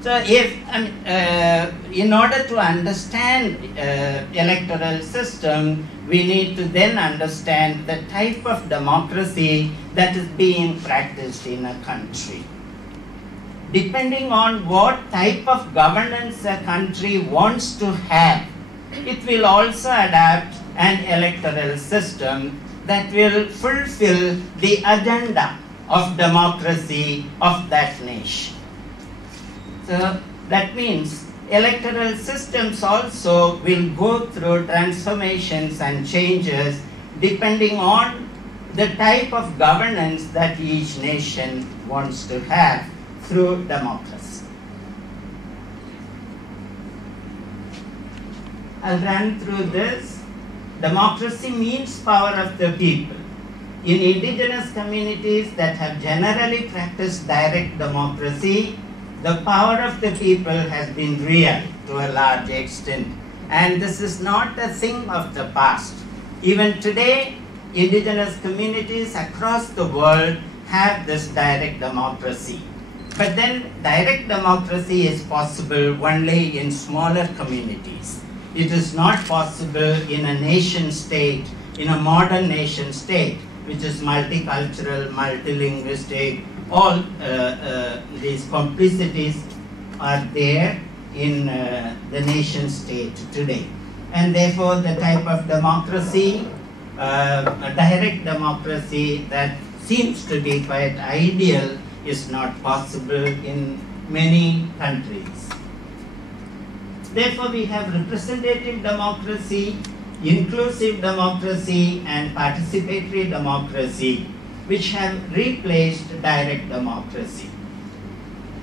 So if, in order to understand electoral system, we need to then understand the type of democracy that is being practiced in a country. Depending on what type of governance a country wants to have, it will also adapt an electoral system that will fulfill the agenda of democracy of that nation. So that means electoral systems also will go through transformations and changes depending on the type of governance that each nation wants to have through democracy. I'll run through this. Democracy means power of the people. In indigenous communities that have generally practiced direct democracy, the power of the people has been real to a large extent. And this is not a thing of the past. Even today, indigenous communities across the world have this direct democracy. But then direct democracy is possible only in smaller communities. It is not possible in a nation state, in a modern nation state, which is multicultural, multilinguistic. All these complicities are there in the nation state today. And therefore the type of democracy, a direct democracy that seems to be quite ideal, is not possible in many countries. Therefore, we have representative democracy, inclusive democracy, and participatory democracy, which have replaced direct democracy.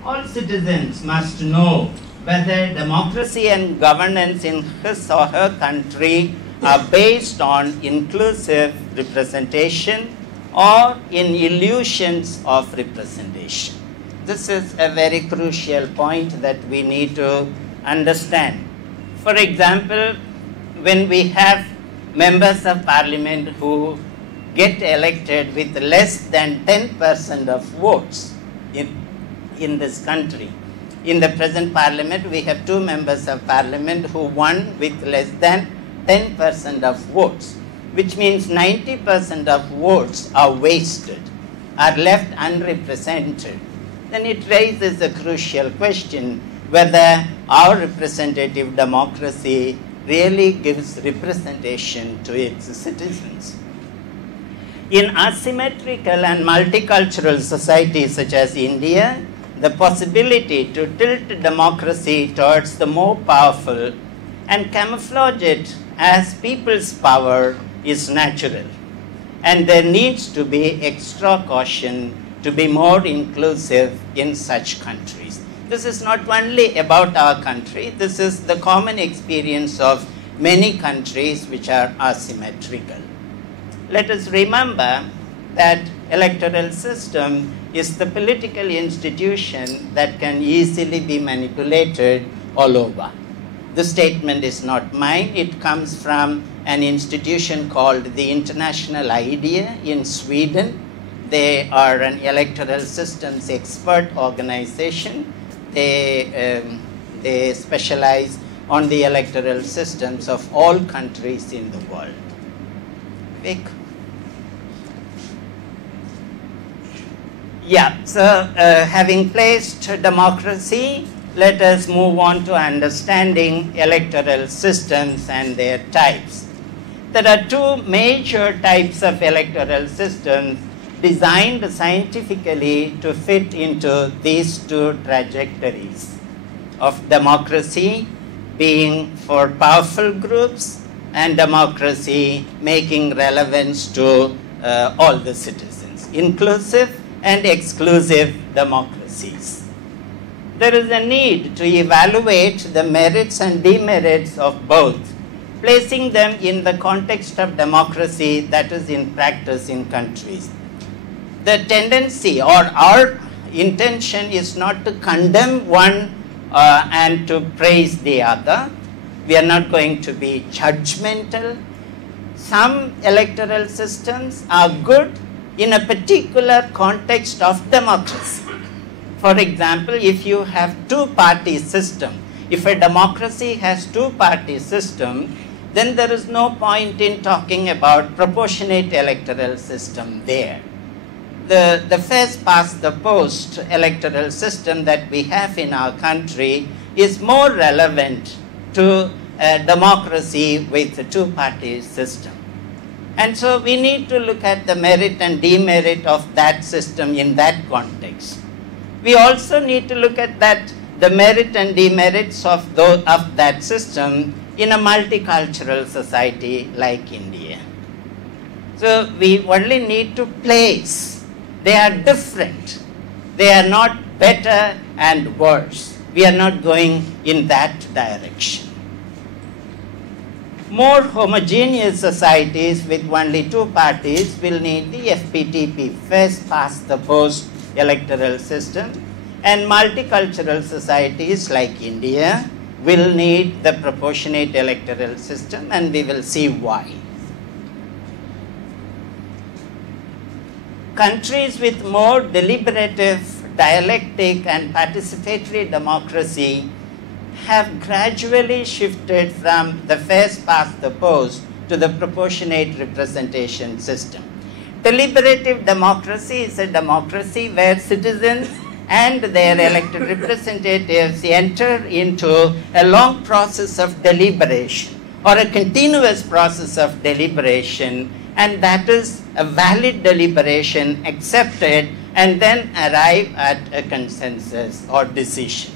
All citizens must know whether democracy and governance in his or her country are based on inclusive representation or in illusions of representation. This is a very crucial point that we need to understand. For example, when we have members of parliament who get elected with less than 10% of votes in this country. In the present parliament, we have 2 members of parliament who won with less than 10% of votes, which means 90% of votes are wasted, are left unrepresented. Then it raises a crucial question whether our representative democracy really gives representation to its citizens. In asymmetrical and multicultural societies such as India, the possibility to tilt democracy towards the more powerful and camouflage it as people's power is natural. And there needs to be extra caution to be more inclusive in such countries. This is not only about our country, this is the common experience of many countries which are asymmetrical. Let us remember that electoral system is the political institution that can easily be manipulated all over. The statement is not mine, it comes from an institution called the International IDEA in Sweden. They are an electoral systems expert organization. They specialize on the electoral systems of all countries in the world. Vic? Yeah, so having placed democracy, let us move on to understanding electoral systems and their types. There are 2 major types of electoral systems designed scientifically to fit into these 2 trajectories of democracy being for powerful groups and democracy making relevance to all the citizens, inclusive and exclusive democracies. There is a need to evaluate the merits and demerits of both, placing them in the context of democracy that is in practice in countries. The tendency or our intention is not to condemn one and to praise the other. We are not going to be judgmental. Some electoral systems are good in a particular context of democracy. For example, if you have two-party system, if a democracy has two-party system, then there is no point in talking about proportionate electoral system there. The first past the post electoral system that we have in our country is more relevant to a democracy with a two-party system. And so we need to look at the merit and demerit of that system in that context. We also need to look at the merit and demerits of that system in a multicultural society like India. So we only need to place. They are different. They are not better and worse. We are not going in that direction. More homogeneous societies with only two parties will need the FPTP, first past the post electoral system, and multicultural societies like India will need the proportionate electoral system, and we will see why. Countries with more deliberative, dialectic, and participatory democracy have gradually shifted from the first past the post to the proportionate representation system. Deliberative democracy is a democracy where citizens and their elected representatives enter into a long process of deliberation or a continuous process of deliberation, and that is a valid deliberation accepted and then arrive at a consensus or decision.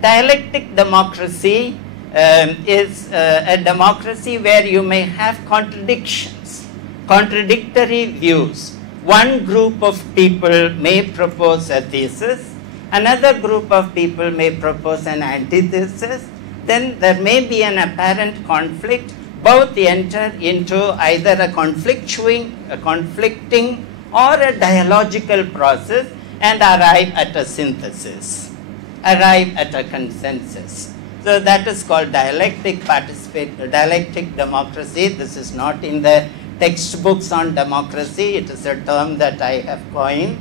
Dialectic democracy is a democracy where you may have contradictions, contradictory views. One group of people may propose a thesis, another group of people may propose an antithesis, then there may be an apparent conflict. Both enter into either a conflicting or a dialogical process and arrive at a synthesis, arrive at a consensus. So that is called dialectic democracy. This is not in the textbooks on democracy. It is a term that I have coined.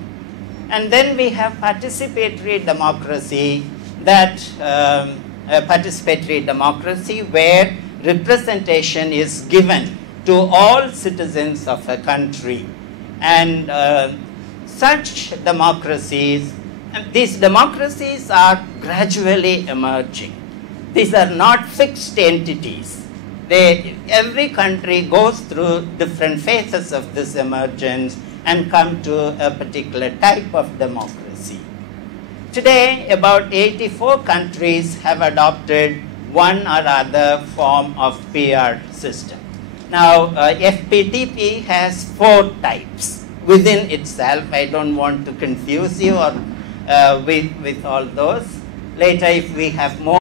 And then we have participatory democracy, participatory democracy where representation is given to all citizens of a country. And such democracies, these democracies are gradually emerging. These are not fixed entities. Every country goes through different phases of this emergence and come to a particular type of democracy. Today, about 84 countries have adopted one or other form of PR system. Now, FPTP has 4 types within itself. I don't want to confuse you or with all those. Later, if we have more